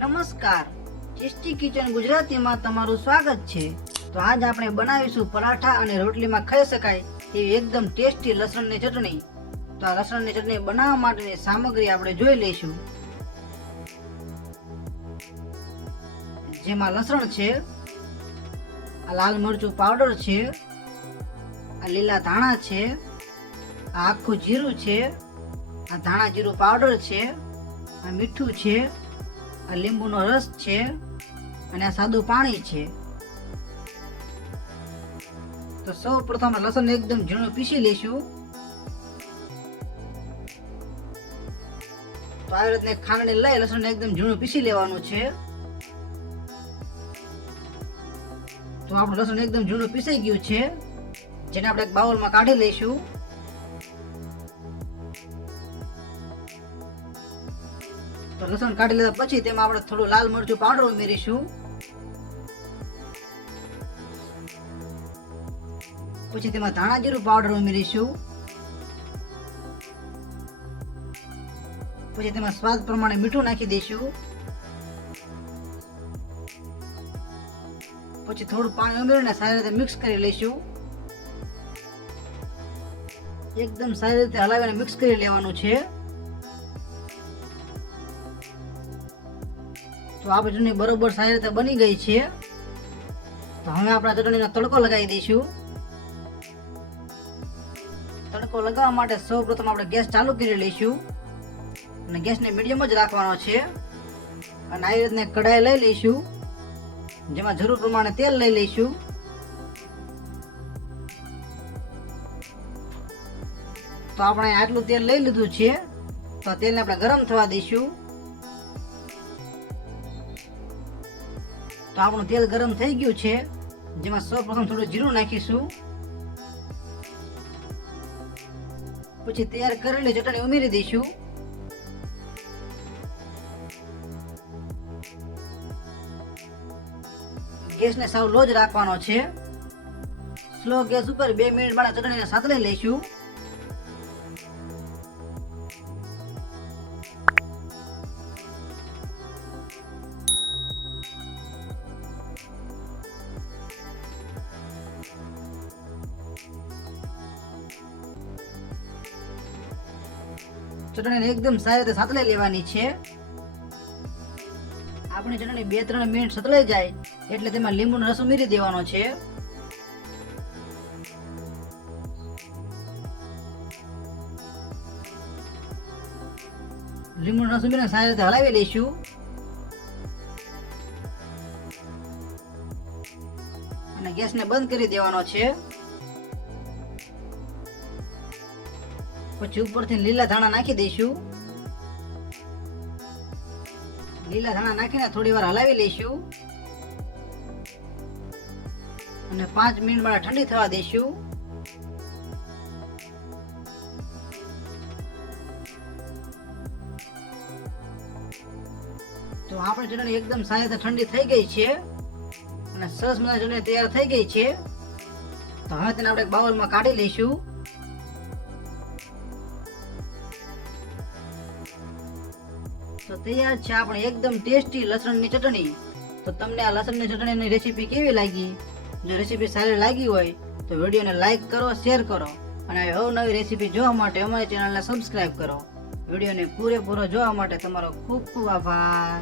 નમસ્કાર, tasty kitchen ગુજરાતીમાં તમારું સ્વાગત છે। તો આજ આપણે બનાવીશું પરાઠા અને રોટલીમાં ખાઈ શકાય તેવી એકદમ ટેસ્ટી લસણની ચટણી। તો આ લસણની ચટણી બનાવવા માટેની સામગ્રી આપણે જોઈ લઈશું। જેમાં લસણ છે, આ લાલ મરચું પાવડર છે, આ લીલા ધાણા છે, આ આખું જીરું છે, આ ધાણા જીરું પાવડર છે, આ મીઠું છે, આ લીંબુનો રસ છે અને આ સાદું પાણી છે। તો સૌ પ્રથમ લસણ એકદમ ઝીણું પીસી લઈશું। તો આવી રીતે ખાંડને લઈ લસણ એકદમ ઝીણું પીસી લેવાનું છે। તો આપણું લસણ એકદમ ઝીણું પીસાઈ ગયું છે, જેને આપણે એક બાઉલમાં કાઢી લઈશું। તો લસણ કાઢી લીધા પછી તેમાં આપણે થોડું લાલ મરચું પાવડર ઉમેરીશું। પછી તેમાં ધાણા જીરું પાવડર ઉમેરીશું। પછી તેમાં સ્વાદ પ્રમાણે મીઠું નાખી દઈશું। પછી થોડું પાણી ઉમેરીને સારી રીતે મિક્સ કરી લઈશું। એકદમ સારી રીતે હલાવીને મિક્સ કરી લેવાનું છે। તો આ ચટણી બરોબર સારી રીતે બની ગઈ છે। તો હવે આપણે ચટણીનો તડકો લગાવી દઈશું। તડકો લગાવવા માટે સૌપ્રથમ આપણે ગેસ ચાલુ કરી લઈશું અને ગેસને મીડિયમ જ રાખવાનો છે। અને આવી રીતે કઢાઈ લઈ લઈશું, જેમાં જરૂર પ્રમાણે તેલ લઈ લઈશું। તો આપણે આટલું તેલ લઈ લીધું છે, તો તેલને આપણે ગરમ થવા દઈશું। તો આપણું તેલ ગરમ થઈ ગયું છે, જેમાં સૌપ્રથમ થોડું જીરું નાખીશું। પછી તૈયાર કરેલી ચટણી ઉમેરી દઈશું। ગેસને સાવ લો જ રાખવાનો છે। સ્લો ગેસ ઉપર 2 મિનિટ માટે ચટણીને સાતળી લઈશું। ચટણીને એકદમ સારી રીતે સાતળી લેવાની છે। આપણી ચટણી 2-3 મિનિટ સતળાઈ જાય એટલે તેમાં લીંબુનો રસ ઉમેરી દેવાનો છે। લીંબુનો રસ ઉમેરીને સારી રીતે હલાવી લઈશું। અને ગેસને બંધ કરી દેવાનો છે। પછી ઉપરથી લીલા ધાણા નાખી દઈશું। લીલા ધાણા નાખીને થોડી વાર હલાવી લઈશું અને 5 મિનિટ માટે ઠંડી થવા દઈશું। તો આપણી ચટણી એકદમ સારી રીતે ઠંડી થઈ ગઈ છે અને સરસ મજાની ચટણી તૈયાર થઈ ગઈ છે। તો હવે તેને આપણે એક બાઉલમાં કાઢી લઈશું। તો તૈયાર છે આપણી એકદમ ટેસ્ટી લસણની ચટણી। તો તમને આ લસણની ચટણીની રેસીપી કેવી લાગી? જો રેસીપી સારી લાગી હોય તો વિડીયોને લાઈક કરો, શેર કરો અને અવનવી રેસીપી જોવા માટે અમારી ચેનલને સબસ્ક્રાઇબ કરો। વિડીયોને પૂરેપૂરો જોવા માટે તમારો ખૂબ ખૂબ આભાર।